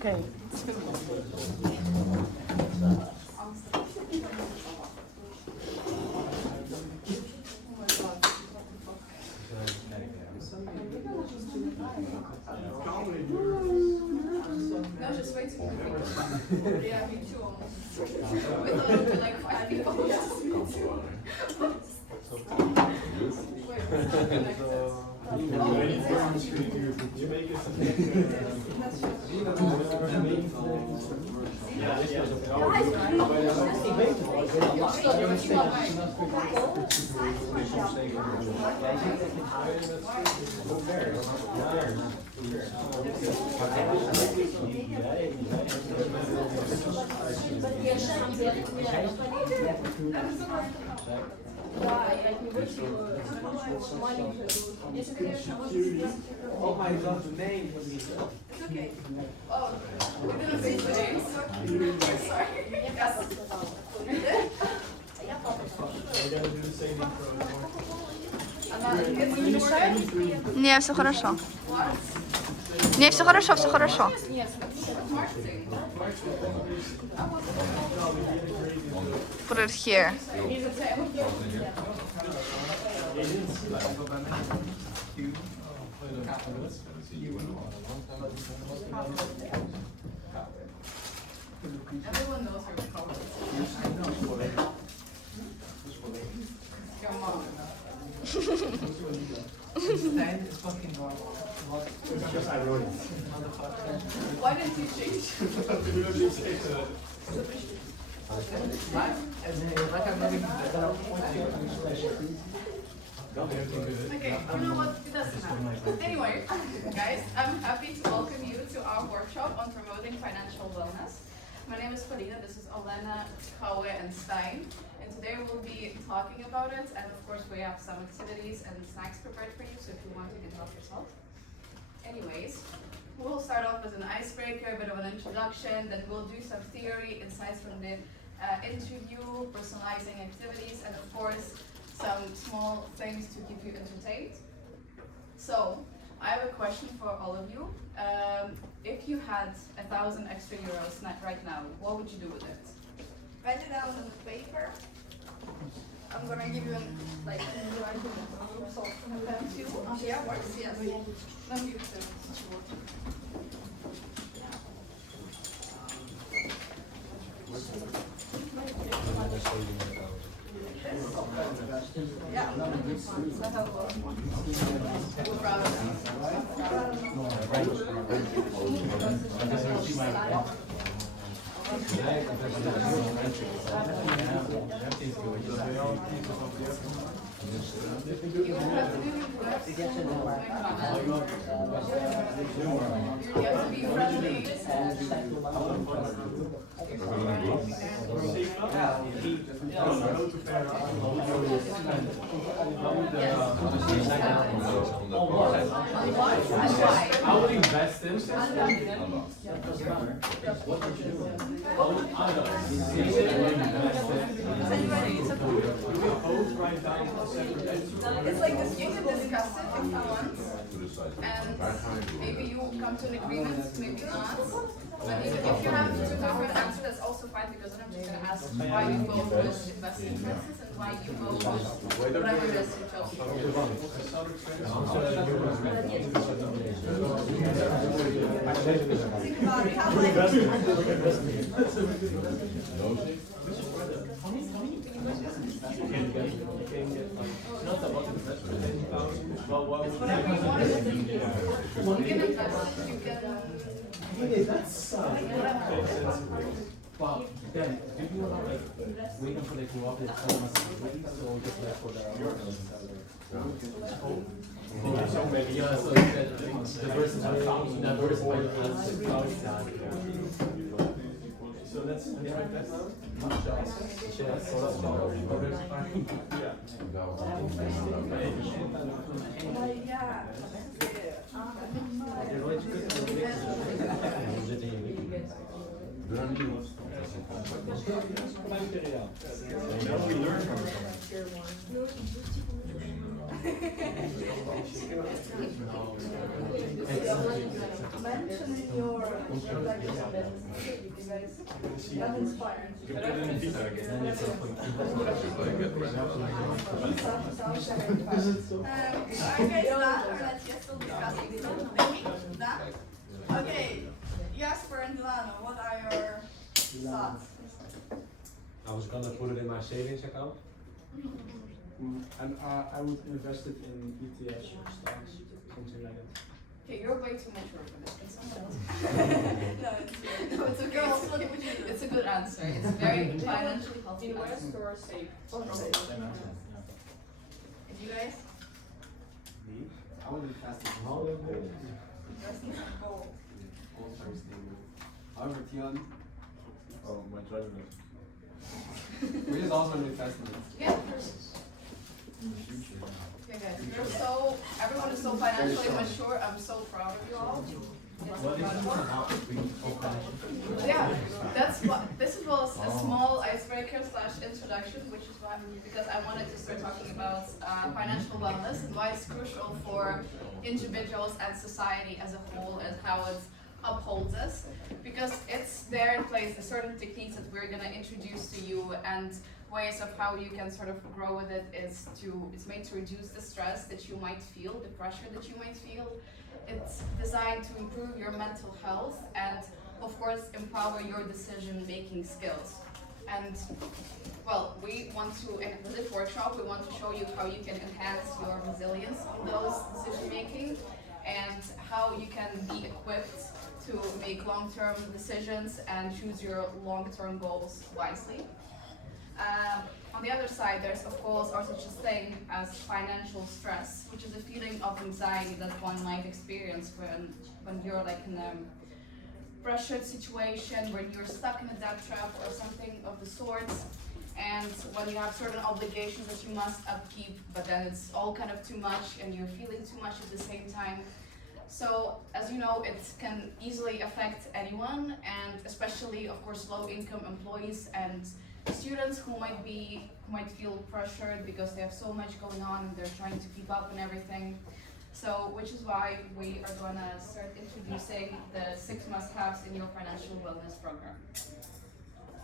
Okay. No, just wait till you yeah, me too almost. We thought it would be like 5 people. Oh my god, the name was It's okay. Oh, we didn't say the names. Sorry. Yes. Не, все хорошо. Не, все хорошо, все хорошо. Put it here. Everyone knows her colors. Your mom. Stan is fucking wrong. Just ironic. Why didn't you change? Like I'm not even Okay, you know what? It doesn't matter. Anyway, guys, I'm happy to welcome you to our workshop on promoting financial wellness. My name is Paulina, this is Olena, Kouwe, and Stijn. And today we'll be talking about it. And of course, we have some activities and snacks prepared for you, so if you want, you can help yourself. Anyways, we'll start off with an icebreaker, a bit of an introduction, then we'll do some theory, insights from the interview, personalizing activities, and of course, some small things to keep you entertained. So, I have a question for all of you. If you had 1,000 extra euros right now, what would you do with it? Write it down on the paper. I'm gonna give you an like pen too. Yeah, works. Yes. Let me use Yeah. You have to be friendly. I would invest in It's like this, you can discuss it if you want, and maybe you come to an agreement, maybe not. But even if you have two different answers, that's also fine, because then I'm just going to ask why you go with investing choices and why you go with whatever it is you chose. Think about it. How like Whatever you want to do. You can invest it, you can... Well, then, do you want to like wait until they grow up and tell them as activities, or just like for their so maybe yeah, so so let's write that down. Mention in your introduction that inspiring. Are you guys done or not yet still discussing? Still thinking? Done? Okay. Jasper and Delano, what are your thoughts? I was gonna put it in my savings account. And I would invest it in ETFs or stocks, something like that. Okay, you're way too mature for this. Can someone else? No, No, it's a girls, good. what would you do? It's a good answer. It's very financially healthy. Invest or save? And you guys? Me? I would invest in Gold. Invest in gold. gold very stable. However, Tion, Oh, my driving. which is also an investment Yeah, of course. in the future. Okay, guys. You're so. Everyone is so financially mature. I'm so proud of you all. It's What is incredible. about being so financial? Yeah, that's what. This was a small icebreaker / introduction, which is why because I wanted to start talking about financial wellness and why it's crucial for individuals and society as a whole and how it upholds us. Because it's there in place, the certain techniques that we're gonna introduce to you and ways of how you can sort of grow with it it's made to reduce the stress that you might feel, the pressure that you might feel. It's designed to improve your mental health and, of course, empower your decision-making skills. And, well, we want to, in this workshop, we want to show you how you can enhance your resilience in those decision-making and how you can be equipped to make long-term decisions and choose your long-term goals wisely. On the other side, there's of course also such a thing as financial stress, which is a feeling of anxiety that one might experience when you're like in a pressured situation, when you're stuck in a debt trap or something of the sort, and when you have certain obligations that you must upkeep, but then it's all kind of too much and you're feeling too much at the same time. So, as you know, it can easily affect anyone, and especially, of course, low-income employees and students who might feel pressured because they have so much going on and they're trying to keep up and everything. So, which is why we are gonna start introducing the 6 must-haves in your financial wellness program.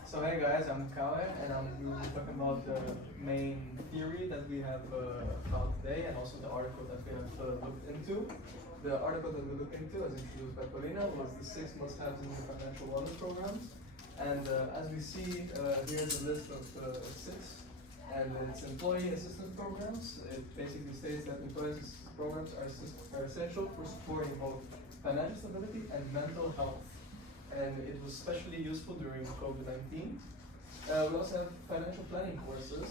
So hey guys, I'm Kyle and we will be talking about the main theory that we have found today and also the article that we have looked into. The article that we looked into, as introduced by Paulina, was the 6 must-haves in your financial wellness programs. And as we see, here's a list of 6, and it's employee assistance programs. It basically states that employee assistance programs are essential for supporting both financial stability and mental health. And it was especially useful during COVID-19. We also have financial planning courses,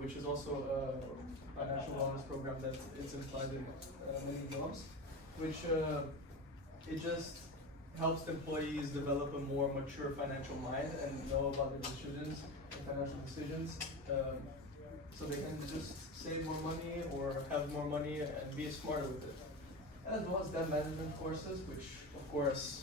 which is also a financial wellness program that it's implied in many jobs, which it just helps the employees develop a more mature financial mind and know about their decisions and financial decisions, so they can just save more money or have more money and be smarter with it. As well as debt management courses, which of course,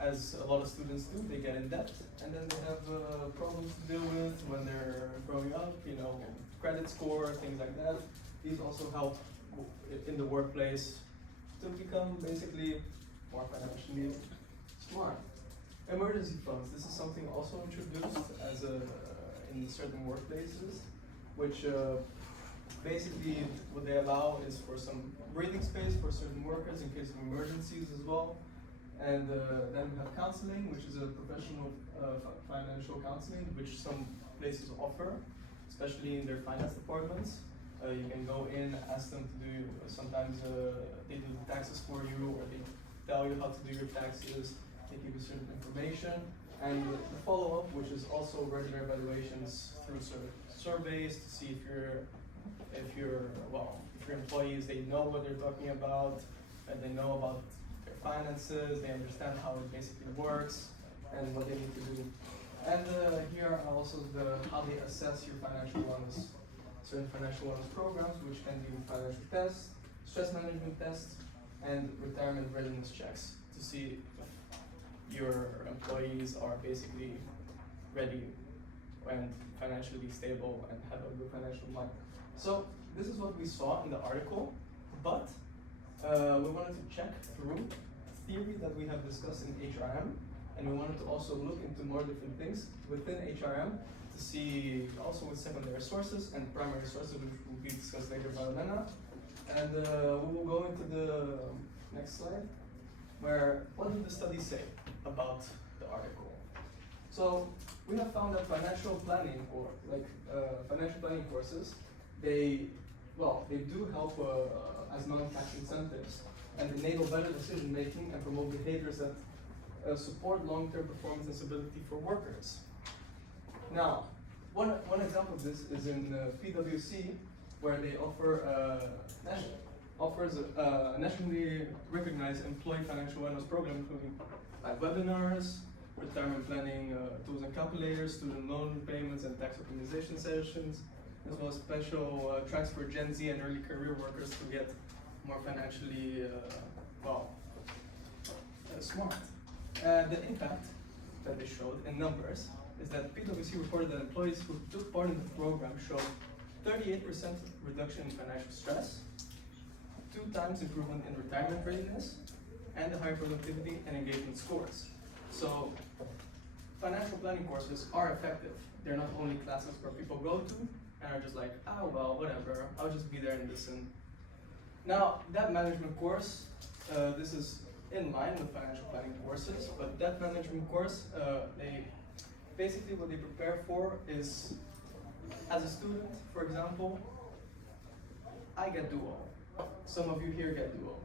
as a lot of students do, they get in debt and then they have problems to deal with when they're growing up, you know, credit score, things like that. These also help in the workplace to become basically more financially smart. Emergency funds. This is something also introduced as in certain workplaces, which basically what they allow is for some breathing space for certain workers in case of emergencies as well. And then we have counseling, which is a professional financial counseling, which some places offer, especially in their finance departments. You can go in, ask them to do, sometimes they do the taxes for you, or they tell you how to do your taxes, they give you certain information. And the follow-up, which is also regular evaluations through surveys to see if your employees, they know what they're talking about, and they know about their finances, they understand how it basically works, and what they need to do. And here are also how they assess your financial wellness. Certain financial wellness programs, which can be financial tests, stress management tests, and retirement readiness checks to see if your employees are basically ready and financially stable and have a good financial mind. So this is what we saw in the article, but we wanted to check through theory that we have discussed in HRM, and we wanted to also look into more different things within HRM to see also with secondary sources and primary sources, which will be discussed later by Elena. And we will go into the next slide, where what did the study say about the article? So we have found that financial planning or financial planning courses, they do help as non-tax incentives and enable better decision making and promote behaviors that support long-term performance and stability for workers. Now, one example of this is in PwC, where they offers a nationally recognized employee financial wellness program, including webinars, retirement planning tools and calculators, student loan payments and tax optimization sessions, as well as special tracks for Gen Z and early career workers to get more financially smart. The impact that they showed in numbers is that PwC reported that employees who took part in the program showed 38% reduction in financial stress, 2 times improvement in retirement readiness, and a higher productivity and engagement scores. So financial planning courses are effective. They're not only classes where people go to and are just like, oh well, whatever, I'll just be there and listen. Now, debt management course, this is in line with financial planning courses, but debt management course, basically what they prepare for is, as a student, for example, I get duo. Some of you here get duo.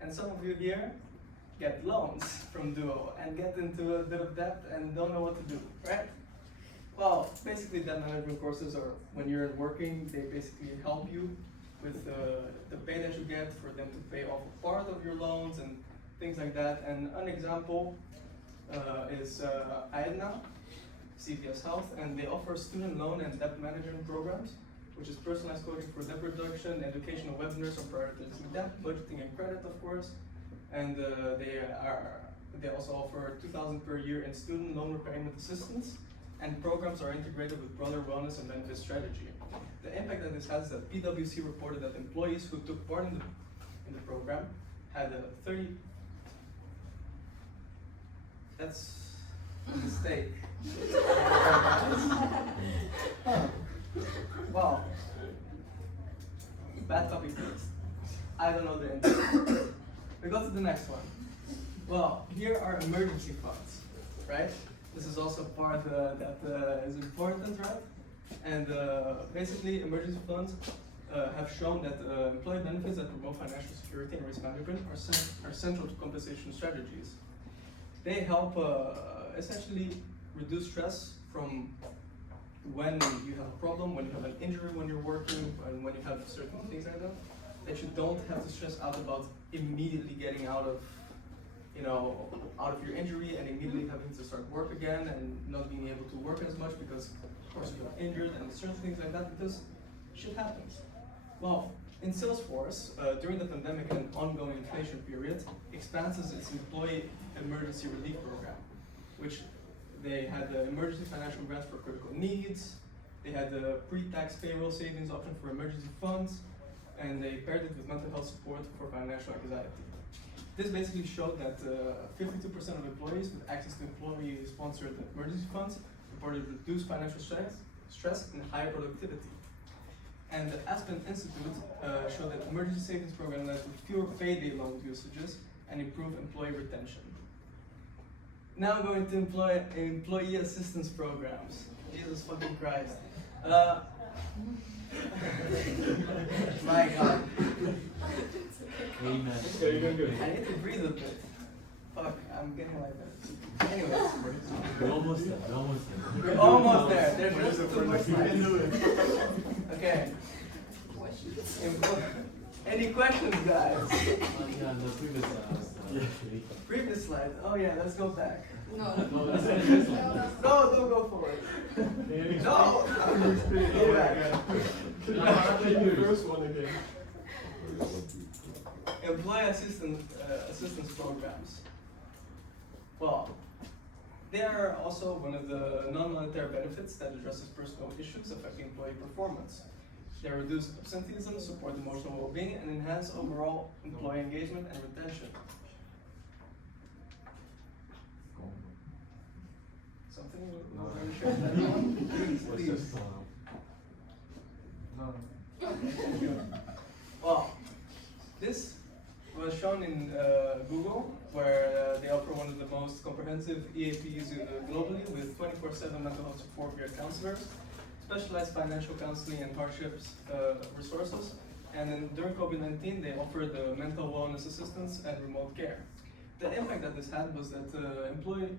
And some of you here get loans from duo and get into a bit of debt and don't know what to do, right? Well, basically debt management courses are, when you're working, they basically help you with the pay that you get for them to pay off a part of your loans and things like that. And an example is Aetna, CVS Health, and they offer student loan and debt management programs, which is personalized coaching for debt reduction, educational webinars on prioritizing debt, budgeting and credit, of course. And they also offer $2,000 per year in student loan repayment assistance, and programs are integrated with broader wellness and benefit strategy. The impact that this has is that PwC reported that employees who took part in the program had a 30. That's a mistake. Wow. Bad copy paste. I don't know the answer. We go to the next one. Well, here are emergency funds, right? This is also part that is important, right? And basically, emergency funds have shown that employee benefits that promote financial security and risk management are central to compensation strategies. They help essentially reduce stress from when you have a problem, when you have an injury when you're working, and when you have certain things like that you don't have to stress out about immediately getting out of your injury and immediately having to start work again and not being able to work as much because, of course, you got injured and certain things like that, because shit happens. Well, in Salesforce, during the pandemic and ongoing inflation period, expands its employee emergency relief program, which they had the emergency financial grants for critical needs, they had the pre-tax payroll savings option for emergency funds, and they paired it with mental health support for financial anxiety. This basically showed that 52% of employees with access to employee-sponsored emergency funds reported reduced financial stress and higher productivity. And the Aspen Institute showed that emergency savings program led to fewer payday loan usages and improved employee retention. Now going to employee assistance programs. Jesus fucking Christ. My God. Amen. Okay, you're doing good. I need to breathe a bit. Fuck, I'm getting like that. Anyways. We're almost there. We're almost there. We're almost there. There's just 2 more slides. Okay. Any questions, guys? Yeah, the previous Previous slide. Oh yeah, let's go back. No. No, that's not this one. No, don't go for it. No! Go back. The first one again. Employee assistance programs. Well, they are also one of the non-monetary benefits that addresses personal issues affecting employee performance. They reduce absenteeism, support emotional well-being, and enhance overall employee engagement and retention. Something you want to share with everyone? Please. Well, this was shown in Google, where they offer one of the most comprehensive EAPs globally, with 24/7 mental health support via counselors, specialized financial counseling and hardships resources, and then during COVID-19 they offered mental wellness assistance and remote care. The impact that this had was that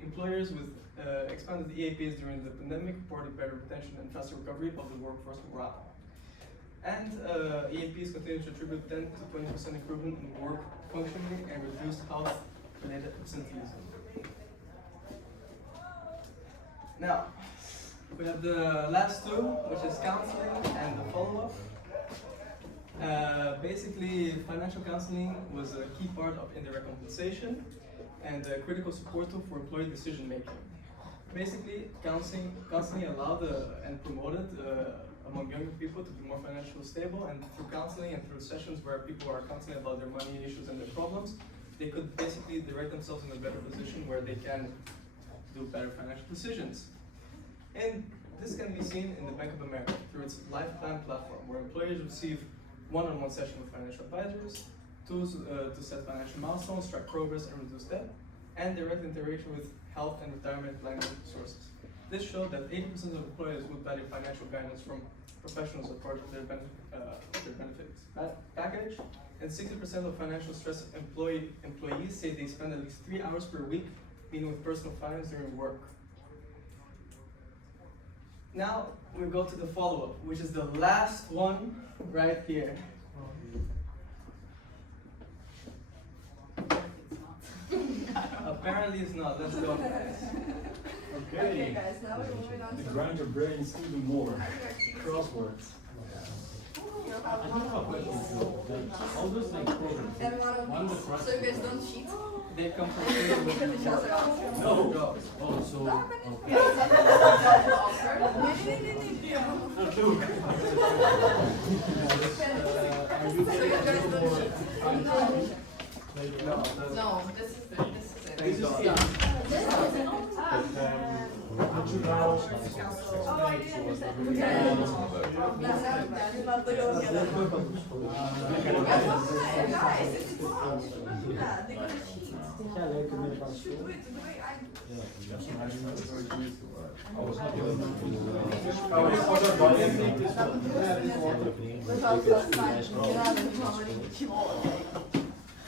employers with expanded EAPs during the pandemic reported better retention and faster recovery of the workforce morale. And EAPs continue to attribute 10 to 20% improvement in work functioning and reduced health-related absenteeism. Now, we have the last two, which is counseling and the follow-up. Basically, financial counseling was a key part of indirect compensation and a critical support tool for employee decision making. Basically, counseling allowed and promoted among younger people to be more financially stable, and through counseling and through sessions where people are counseling about their money issues and their problems, they could basically direct themselves in a better position where they can do better financial decisions. And this can be seen in the Bank of America through its Life Plan platform, where employees receive one-on-one session with financial advisors, tools to set financial milestones, track progress, and reduce debt, and direct interaction with health and retirement planning sources. This showed that 80% of employers would value financial guidance from professionals as part of their benefits package, and 60% of financial stress employees say they spend at least 3 hours per week dealing with personal finance during work. Now we go to the follow-up, which is the last one right here. Apparently it's not. Let's go. Okay, guys, now we're moving on to Grind your brains even more. Crosswords. you I have do one have a of question. these Like, all those like programs. and one One of of these, the so you guys don't cheat. They come from And you don't give each other options. No. jobs. Oh, so. Yeah, something that you offer. So you guys don't cheat. No, that's No, this is it. This is it. Thanks, God. Oh, I didn't understand. Yeah. Not the girls. Guys, it's fun. Yeah, they're gonna cheat. Should do it the way I do. Without just time.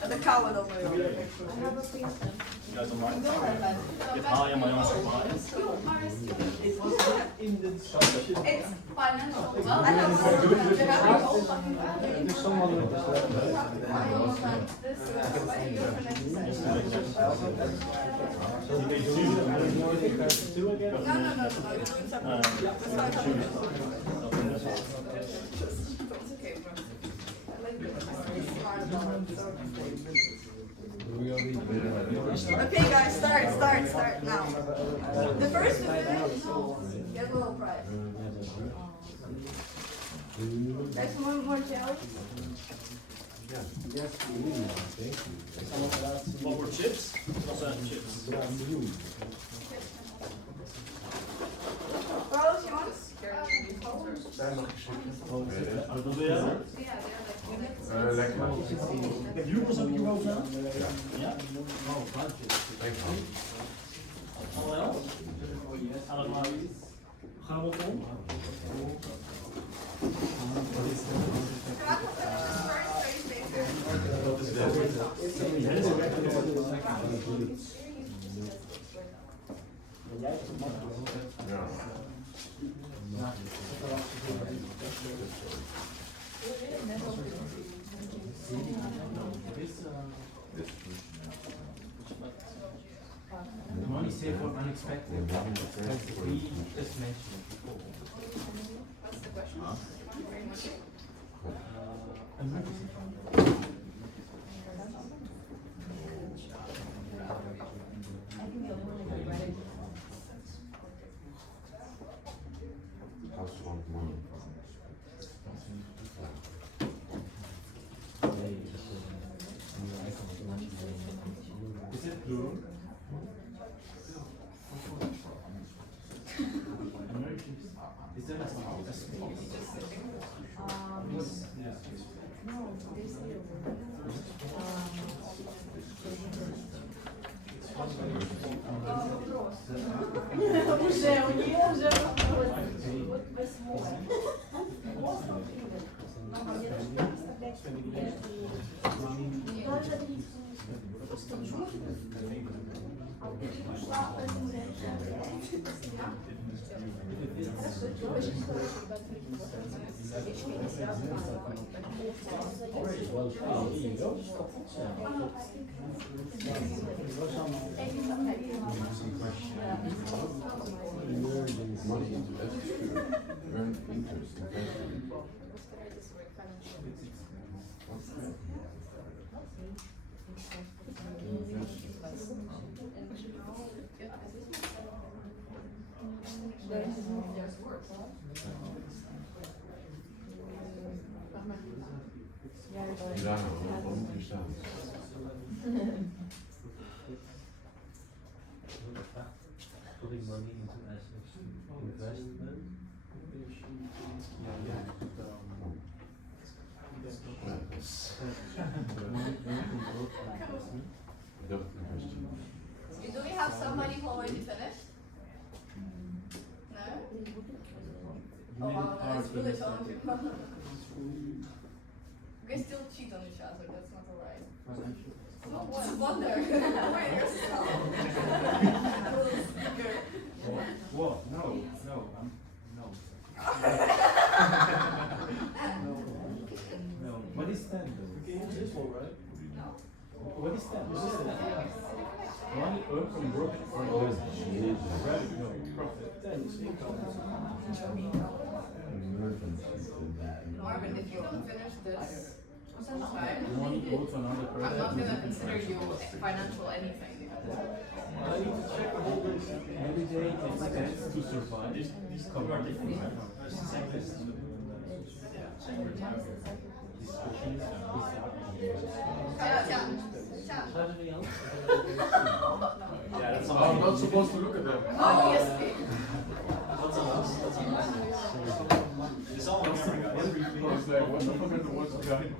The coward over here. You guys don't mind? If I am my own supplier. You are a student. In the structure. It's financial. Well, I know. you have your whole fucking value. There's someone with this This is what you do for next session. You can do two again? No, you're doing something. Let's start something. It's okay, bro. I like this. Smart dog, so. Okay, guys, start now. The first to finish, get a little prize. Next one, more challenge. Yes, thank you. What were chips? What's that, chips? What else you want? Wat wil jij? Heb je jongens ook hier bovenaan? Ja? Oh, hallo? Allemaal. Gaan we op om? The money saved for unexpected. We just mentioned it before. What's the question? Very much. Emergency fund. Is there like a space? Putting money into assets, investment. Do we have somebody who already finished? No? Oh wow, that's really challenging. You guys still cheat on each other, that's not alright. No wonder. Wait, you're still. What? No, no, no. No. What is that though? This one, right? What is that? What is that? Money earned from broken from revenue, no profit. Marvin, if you don't finish this time, Money owed to another person. I'm not gonna consider you financial anything. Every day expense to survive. Yeah, that's I'm not supposed to look at them. Oh, yes, please. It's all in here, guys. I was like, what the fuck are the words behind it?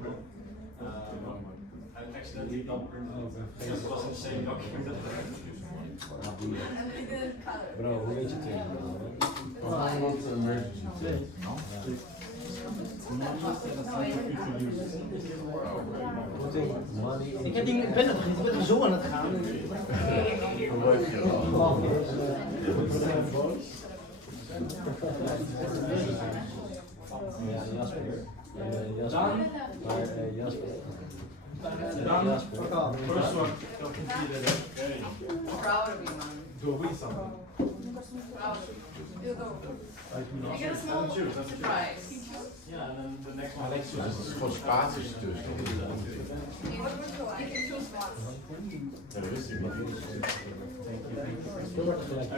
I accidentally dumped print out because it was in the same document. And we didn't cut it. Bro, hoe weet je het weer? Ik ben er toch niet, ik ben er zo aan het gaan. Ja, Jasper. Dan, Jasper. dan, first one. Proud of you, man. Do we something? Proud of you. You go. You get a small surprise. Yeah, and then the next one. Dat is gewoon spaties tussen. What would you like? You can choose one. Ja, dat wist ik niet. Doe maar tegelijk.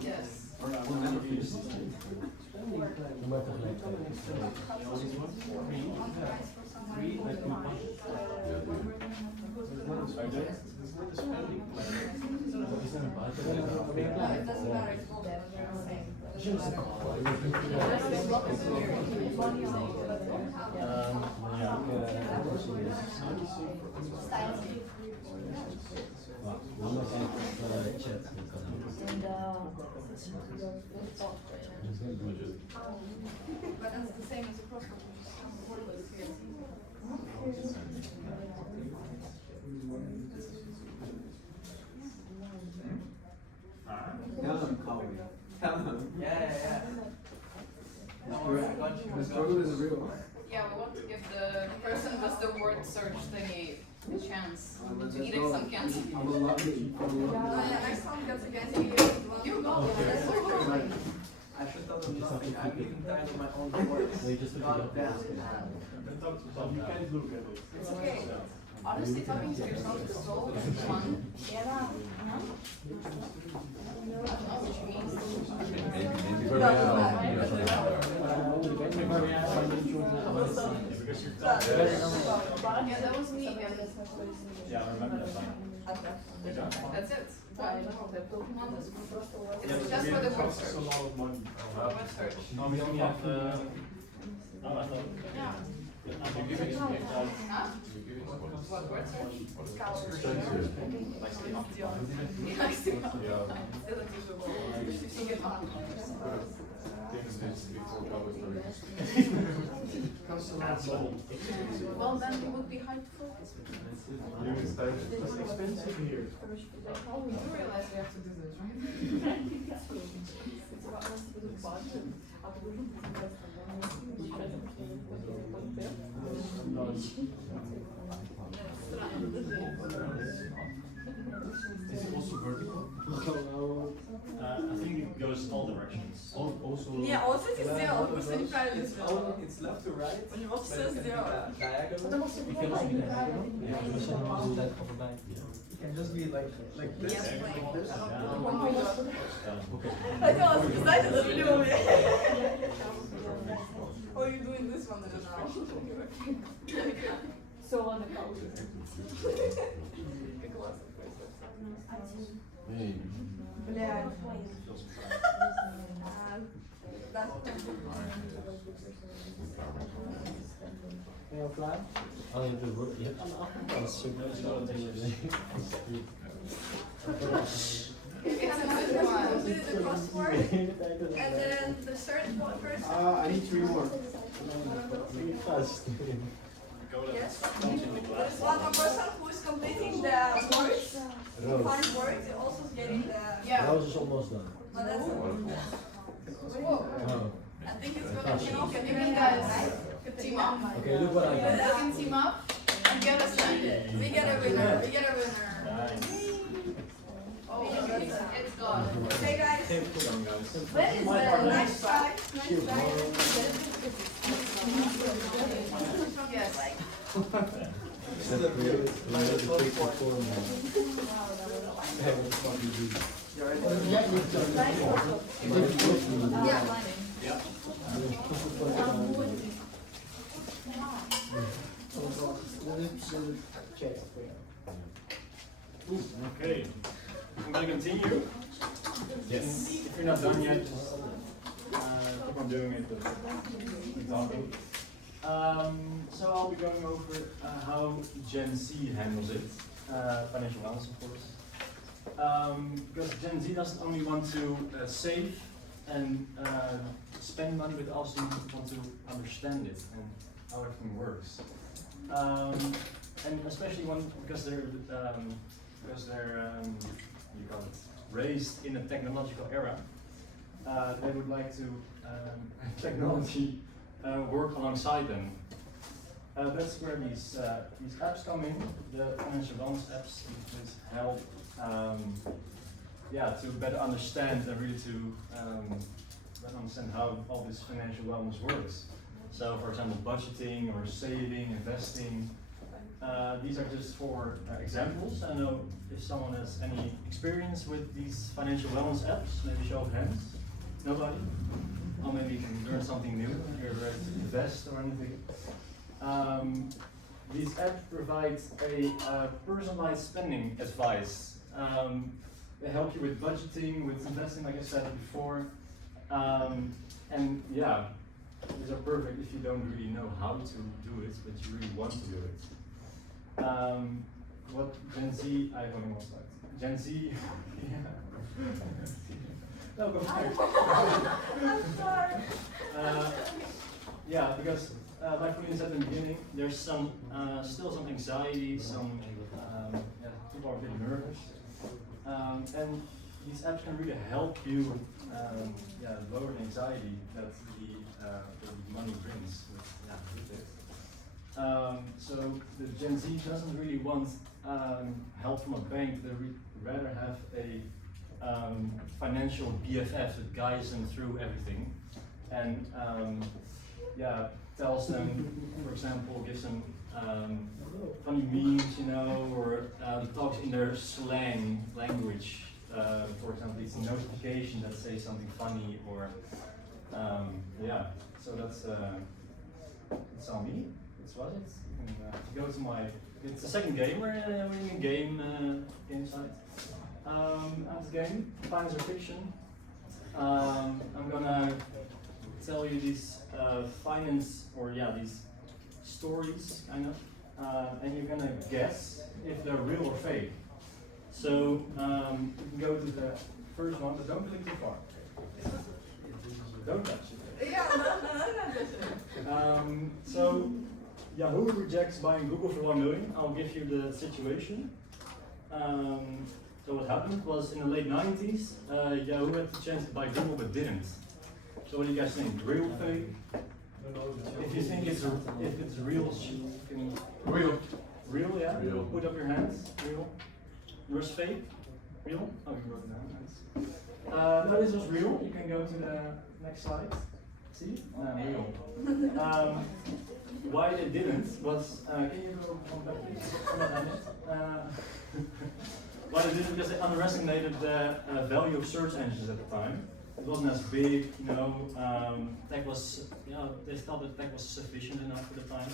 Yes. Doe maar tegelijk. It doesn't matter, it's all there. But that's the same as a crossword, which is wordless here. Tell them, Colin. Tell them. Yeah. The struggle is real. Yeah, we want to give the person with the word search thingy a chance Let's to eat go. some candy. I'm a lucky. Next one gets against you. You go. I should tell them nothing. I'm even tired of my own words. God damn. You can't look at it. It's okay. Honestly, talking to yourself is so fun. I don't know what you mean. Because you're tired. Yeah, that was me. Yeah, I remember that time. That's it. One month is it's just for the web That's a search. lot of money. Web search. Oh, we only have, I thought. Yeah. You give it to me. Huh? What word search? Ja, ik zie het. Heel erg dus ik zie het aan. Well, then it would be hard to focus. It's expensive here. You realize we have to do this, right? Is it also vertical? I think it goes all directions. Also. Не, а вот это сделал, потому что неправильно сделал. It's left to right. У него but все it can be сделал. diagonal. Потому что You can also be diagonal. Yeah, we should not do that for back. It can just be like this. Yes, Like this. Хотела сказать это в Лёве. Oh, you doing this one now? So on the couch. Блядь. Heel klaar? Oh, je hebt aan de achterkant super. We have another one. We did the crossword, and then the third one person. I need 3 more. Fast. Yes. There's one more person who is completing the words. Find words. Also getting the. Yeah. Rose is almost done. Oh, that's Whoa. Oh. I think it's gonna be okay. You can guys team up. Okay, look what I got. You can team up and get us started. We get a winner. We get a winner. Oh, it's gone. Okay, guys. Where is the nice try? Nice try. Yes. This is a really nice one. Yeah. Okay. I'm gonna continue. Yes. If you're not done yet, just keep on doing it. Keep talking. So I'll be going over how Gen Z handles it, financial wellness, of course. Because Gen Z doesn't only want to save and spend money, but also want to understand it and how everything works. And especially because they're you call it, raised in a technological era, they would like to technology work alongside them. That's where these apps come in. The financial wellness apps which help to better understand and really to better understand how all this financial wellness works. So, for example, budgeting or saving, investing. These are just for examples. I don't know if someone has any experience with these financial wellness apps. Maybe show of hands. Nobody? Or maybe you can learn something new. You're ready to invest or anything. These apps provide a personalized spending advice. They help you with budgeting, with investing, like I said before. And yeah, these are perfect if you don't really know how to do it, but you really want to do it. What Gen Z, I have only one slide. Gen Z, yeah. No, go for it. I'm sorry. Yeah, because like we said in the beginning, there's some still some anxiety, some people are a bit nervous, and these apps can really help you lower the anxiety that the money brings with it. So the Gen Z doesn't really want help from a bank. They rather have a financial BFF that guides them through everything, and tells them, for example, gives them funny memes, or talks in their slang language. For example, it's a notification that says something funny, or so that's on me. it's what it is. You can go to my. It's the second game we're in a game site. And this game, Finance or Fiction. I'm gonna tell you these finance or these stories kind of, and you're gonna guess if they're real or fake. So you can go to the first one, but don't click too far. Don't touch it. Yeah, no, not this one. So Yahoo rejects buying Google for 1 million. I'll give you the situation. So what happened was in the late 90s, Yahoo had the chance to buy Google but didn't. So what do you guys think? Real, fake? If you think if it's real, you can Real. real, yeah. Real. Put up your hands. Real. Yours fake? Real? Oh, you wrote it down. Nice. No, this was real. You can go to the next slide. See? Real. Why they didn't was, can you go on back please? Why they didn't, because they underestimated the value of search engines at the time. It wasn't as big, tech was, they thought that tech was sufficient enough for the time.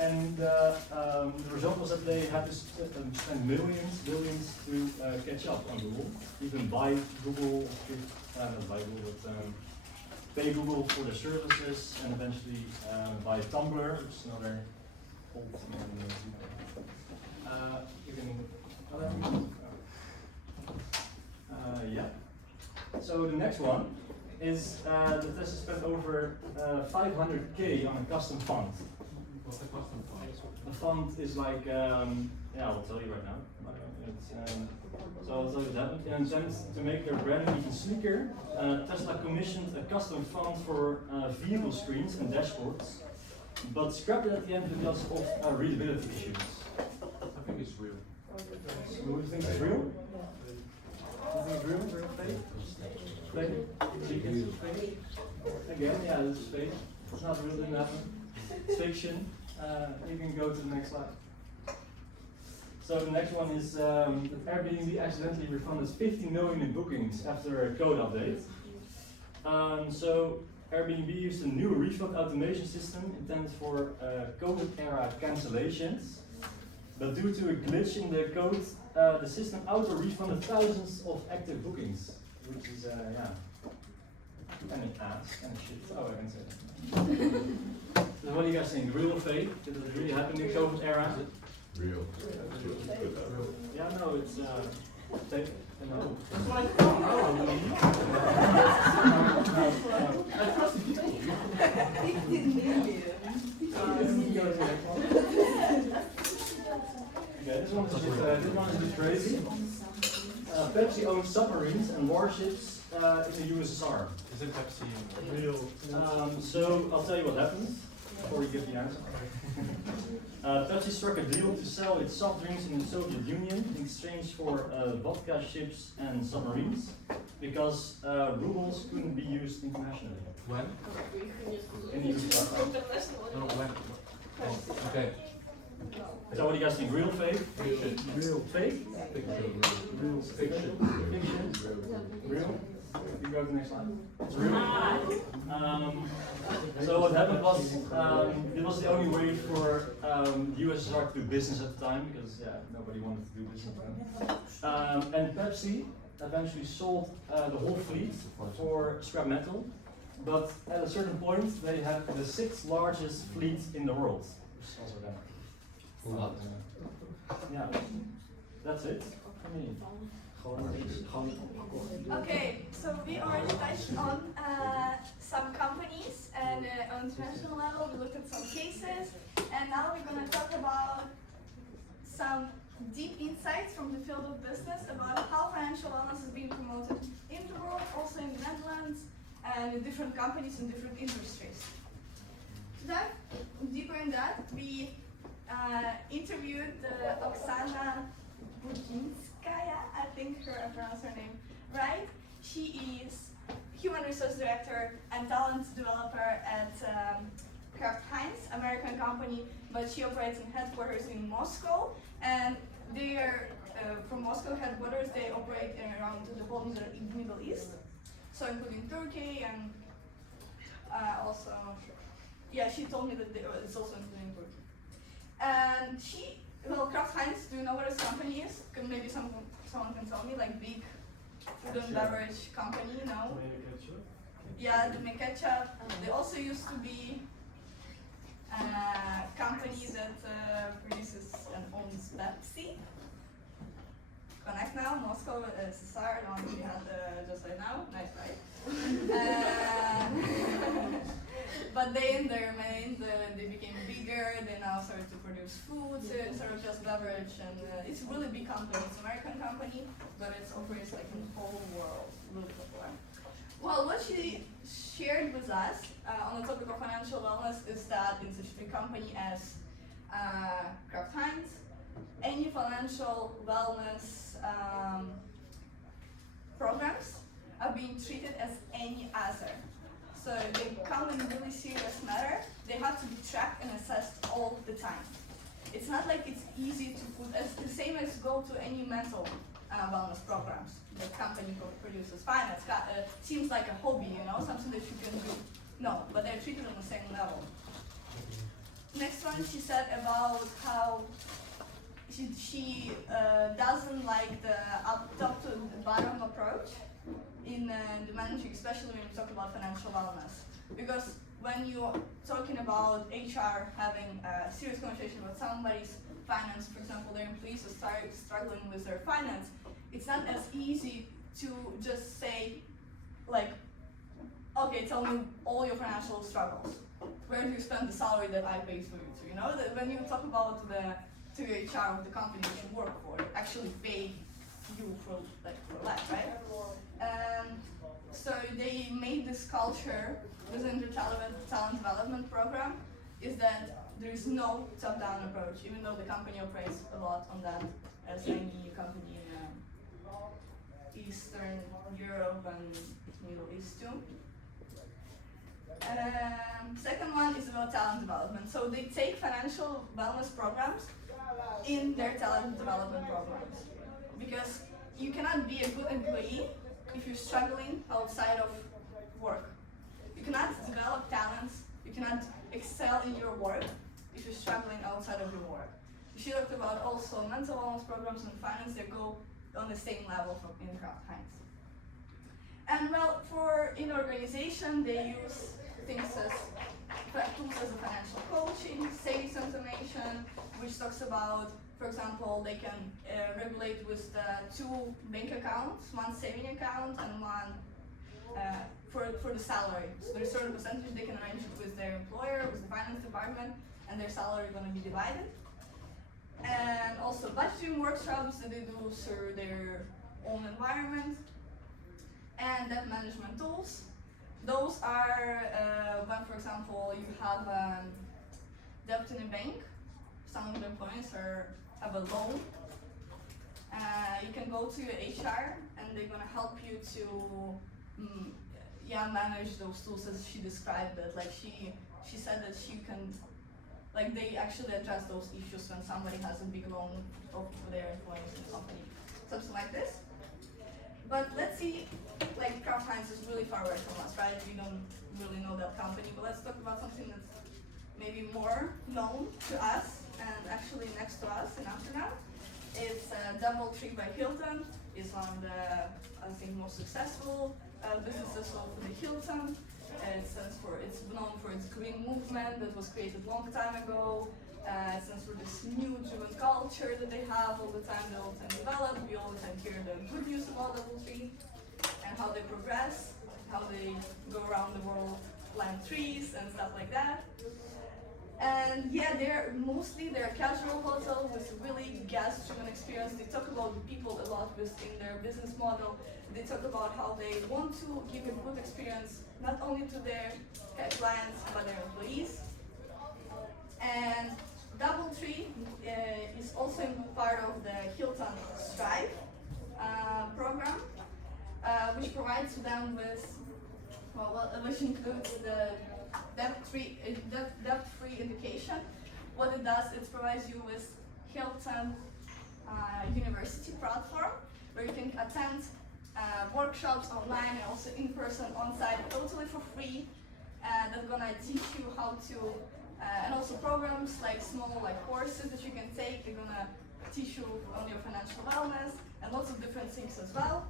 And the result was that they had to spend billions to catch up on Google. Even buy Google, not buy Google, but pay Google for their services, and eventually buy Tumblr, which is another old thing. You can, yeah. So the next one is that Tessa spent over 500K on a custom font. What's the custom font? The font is like, I'll tell you right now. So I'll tell you what happened. In an attempt to make their brand even sleeker, Tesla commissioned a custom font for vehicle screens and dashboards, but scrapped it at the end because of readability issues. I think it's real. So who do you think is real? Do you think it's real? Real fake? Fake? Fake? Again, yeah, this is fake. It's not real, didn't happen. It's fiction. You can go to the next slide. So the next one is Airbnb accidentally refunded 50 million in bookings after a code update. So Airbnb used a new refund automation system intended for COVID-era cancellations, but due to a glitch in the code, the system auto-refunded thousands of active bookings, which is kind of ass, kind of shit. Oh, I can say that. So what do you guys think? Real or fake? Did it really happen in the COVID era? Real. Yeah, no, it's fake. No. That's what I thought. I trust you. 15 million. Okay, this one is a bit crazy. Pepsi owns submarines and warships in the USSR. Isn't Pepsi Real. So I'll tell you what happened before you give the answer. Pepsi struck a deal to sell its soft drinks in the Soviet Union in exchange for vodka ships and submarines, because rubles couldn't be used internationally. when? In the USSR. No, when? Oh, okay. So what do you guys think? Real, fake? Fiction. Real, fake? Fiction. Real, Fiction. Fiction? Real? You go to the next slide. It's real. So what happened was, it was the only way for the USSR to do business at the time, because nobody wanted to do business then. And Pepsi eventually sold the whole fleet for scrap metal, but at a certain point they had the 6th largest fleet in the world, which is also them. Yeah, that's it for me. Okay, so we already touched on some companies and on international level we looked at some cases, and now we're going to talk about some deep insights from the field of business about how financial wellness is being promoted in the world, also in the Netherlands, and in different companies in different industries. To dive deeper in that, we interviewed Oksana Budzinskaya, I think I pronounced her name right. She is Human Resource Director and Talent Developer at Kraft Heinz, American company, but she operates in headquarters in Moscow, and they are from Moscow headquarters, they operate around the whole Middle East, so including Turkey and also Yeah, she told me that it's also including Turkey. And Kraft Heinz, do you know what this company is? Maybe someone can tell me, like big food and beverage company, you know? Yeah, they make ketchup. They also used to be a company that produces and owns Pepsi. Connect now, Moscow, SSR, the one we had just right now. Nice, right? But they they became bigger. They now started to produce food instead of just beverage, and it's a really big company. It's an American company, but it operates like in the whole world. Really popular. Well, what she shared with us on the topic of financial wellness is that in such a big company as Kraft Heinz, any financial wellness programs are being treated as any other. So they come in really serious matter. They have to be tracked and assessed all the time. It's not like it's easy to put, as the same as go to any mental wellness programs the company produces. Fine, it seems like a hobby, you know, something that you can do. No, but they're treated on the same level. Next one, she said about how she doesn't like the top to the bottom approach in the managing, especially when you talk about financial wellness. Because when you're talking about HR having a serious conversation with somebody's finance, for example, their employees are struggling with their finance, it's not as easy to just say, like, okay, tell me all your financial struggles. Where do you spend the salary that I pay for you to? You know, that when you talk about to HR of the company that you work for, they actually pay you for life, right? So they made this culture within the talent development program is that there is no top-down approach, even though the company operates a lot on that, as any company in Eastern Europe and Middle East too. Second one is about talent development. So they take financial wellness programs in their talent development programs, because you cannot be a good employee if you're struggling outside of work. You cannot develop talents, you cannot excel in your work if you're struggling outside of your work. She talked about also mental wellness programs and finance that go on the same level in Kraft Heinz. And well, in organization, they use things as tools as a financial coaching, savings automation, which talks about, for example, they can regulate with the 2 bank accounts, one saving account and one for the salary. So there's a certain percentage they can arrange it with their employer, with the finance department, and their salary is going to be divided. And also budgeting workshops that they do through their own environment, and debt management tools. Those are when, for example, you have debt in a bank, some of the employees have a loan. You can go to your HR and they're gonna help you to manage those tools as she described it. Like she said that she can, like they actually address those issues when somebody has a big loan for their employees in the company, something like this. But let's see, like Kraft Heinz is really far away from us, right? We don't really know that company, but let's talk about something that's maybe more known to us and actually next to us in Amsterdam. It's DoubleTree by Hilton. It's one of the, I think, most successful businesses of the Hilton. It's known for its green movement that was created a long time ago. It stands for this new driven culture that they have all the time, they all the time develop. We all the time hear the good news about DoubleTree and how they progress, how they go around the world, plant trees and stuff like that. And yeah, they're a casual hotel with really guest-driven experience. They talk about the people a lot within their business model. They talk about how they want to give a good experience not only to their clients but their employees. And DoubleTree is also part of the Hilton Strive program, which provides them with, which includes the debt-free education. What it does, it provides you with Hilton University platform, where you can attend workshops online and also in person, on site, totally for free. that's gonna teach you how to, and also programs like small courses that you can take. They're gonna teach you on your financial wellness and lots of different things as well.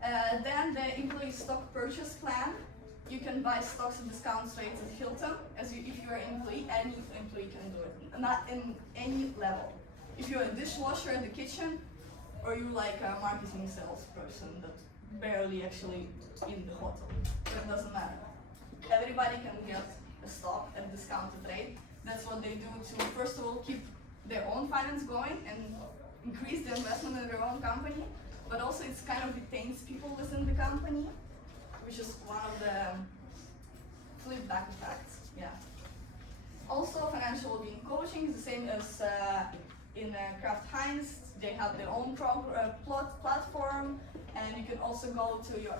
Then the employee stock purchase plan. You can buy stocks at discount rates at Hilton. If you're an employee, any employee can do it. Not in any level. If you're a dishwasher in the kitchen, or you're like a marketing sales person that's barely actually in the hotel, it doesn't matter. Everybody can get a stock at discounted rate. That's what they do to, first of all, keep their own finance going and increase the investment in their own company, but also it's kind of retains people within the company, which is one of the flip back effects. Yeah. Also, financial well-being coaching is the same as in Kraft Heinz. They have their own platform, and you can also go to your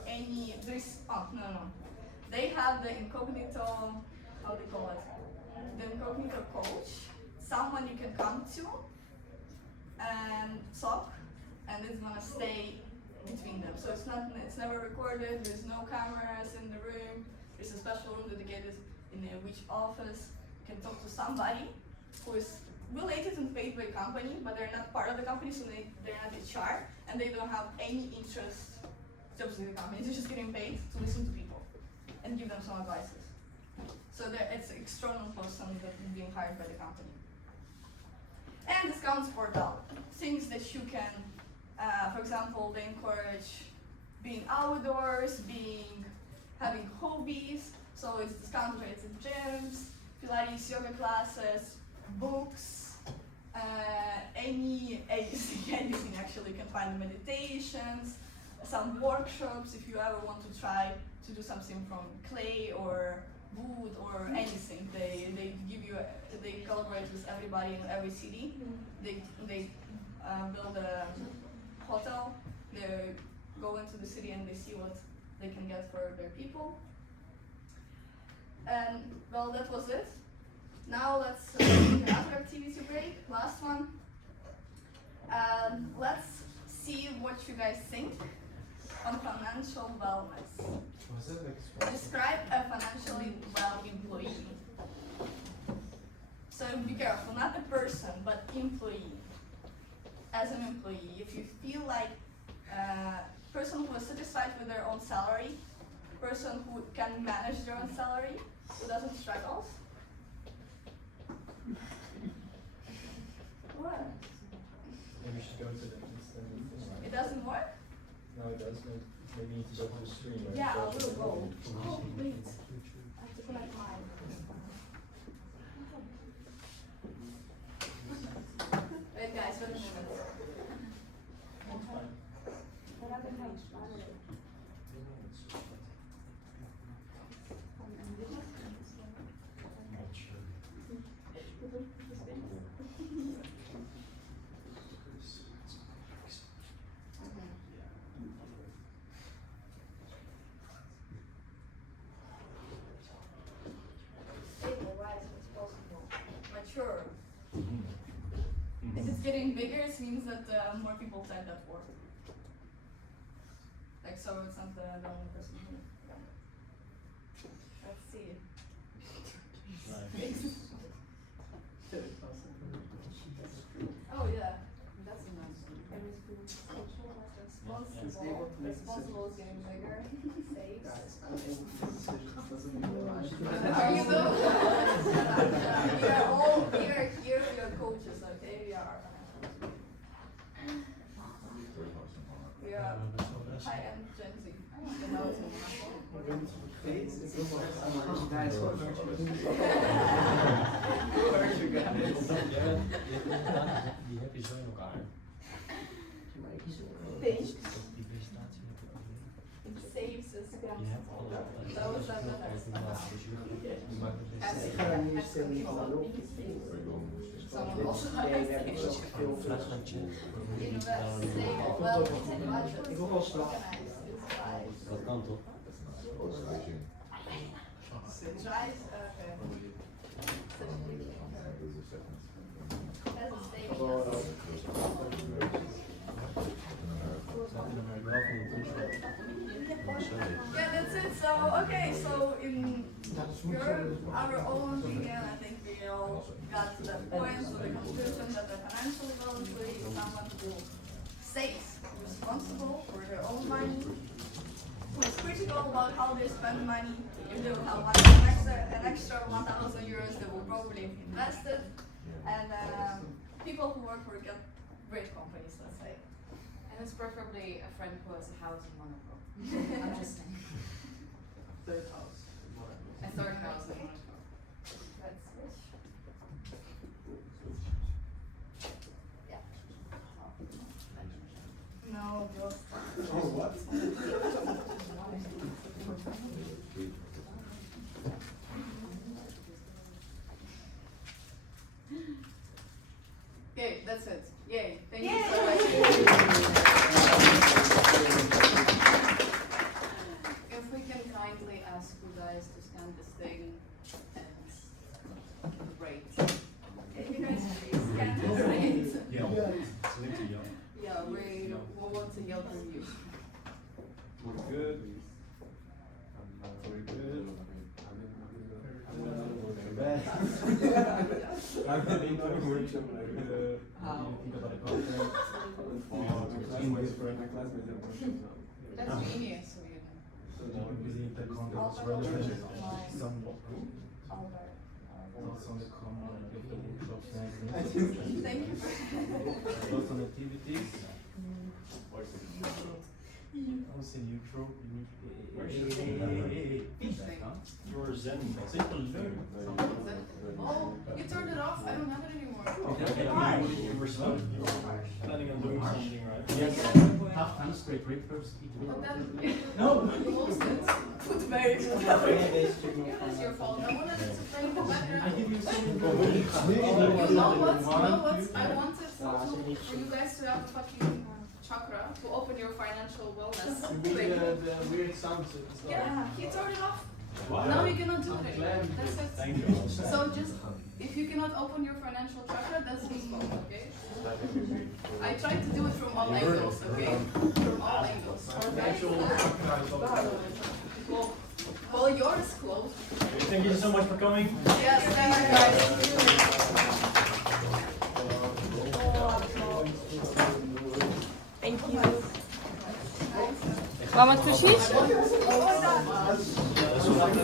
They have the incognito, how do you call it? The incognito coach, someone you can come to and talk, and it's gonna stay between them. So it's never recorded. There's no cameras in the room. There's a special room dedicated in which office you can talk to somebody who is related and paid by a company, but they're not part of the company, so they're not HR, and they don't have any interest to the company. They're just getting paid to listen to people and give them some advices. So it's an external person that is being hired by the company. And discounts portal, things that you can, for example, they encourage being outdoors, having hobbies. So it's discount rates at gyms, Pilates, yoga classes, books, anything actually. You can find meditations, some workshops if you ever want to try to do something from clay or wood or anything. They give you, they collaborate with everybody in every city. They build a hotel. They go into the city and they see what they can get for their people. And well, that was it. Now let's take another activity break, last one. Let's see what you guys think on financial wellness. Describe a financially well employee. So be careful, not a person, but employee. As an employee, if you feel like a person who is satisfied with their own salary, person who can manage their own salary, who doesn't struggle. What? Maybe we should go to the instead. It doesn't work? No, it does. Maybe you need to go to the stream. Right? Yeah, I will go. Oh, wait. I have to connect mine. Wait, guys, wait a minute. It's fine. Mature. If it's getting bigger, it means that more people type that word. Like, so it's not the only person who. Let's see. Oh yeah, that's a nice one. Responsible is getting bigger. Are you though? We are all here, we are coaches, okay? We are high-end Gen Z. Die heb je zo in elkaar. Thanks. Die presentatie met de It saves us. Je hebt alle Those are the best. Je maakt de presentatie. Ik ga daar niet stemmen van op. Someone also Nee, has daar heb ik wel veel Vlaggetje. invest, save, well, budget. Ik wil wel straf. Dat kan toch? Try, okay. As a saving. Snap je dan maar wel van de toestand. Yeah, that's it. So, okay, so in our own opinion, I think we all got to that point, so the conclusion that the financial literacy is someone who saves, responsible for their own money, who is critical about how they spend money. If they will have like an extra 1,000 euros, they will probably invest it. And people who work for great companies, let's say. And it's preferably a friend who has a house in Monaco. I'm just saying. Third house. A third house in Monaco. That's rich. Yeah. No, just. Oh, what? Okay, that's it. Yay. Thank you Yay. so much. If we can kindly ask you guys to scan this thing and rate. If you guys please can rate. Yeah, we want to Yelp review. We're good. We're good. I'm not in the workshop. What do you think about the content? That's genius of you. Do you believe the content is relevant? Some thoughts on the common workshops and Thank you. thoughts on activities? I would say neutral. Feedback, huh? Your Zen. Simple learn. Oh, you turned it off? I don't have it anymore. You were planning on doing something, right? Yes. Half time straight rate first. But then No. you lost it. Put back. Yeah, that's your fault. I wanted it to play in the I background. give you some. You know what? I wanted for you guys to have a fucking chakra to open your financial wellness thing. The weird sounds. Yeah, he turned it off. Wow. Now you cannot do it anymore. That's it. Thank you. So just, if you cannot open your financial chakra, that's his fault, okay? I tried to do it from all angles, okay? From all angles. Well, yours closed. Thank you so much for coming. Yes, thank you guys. Mamy ktoś iść? Oh,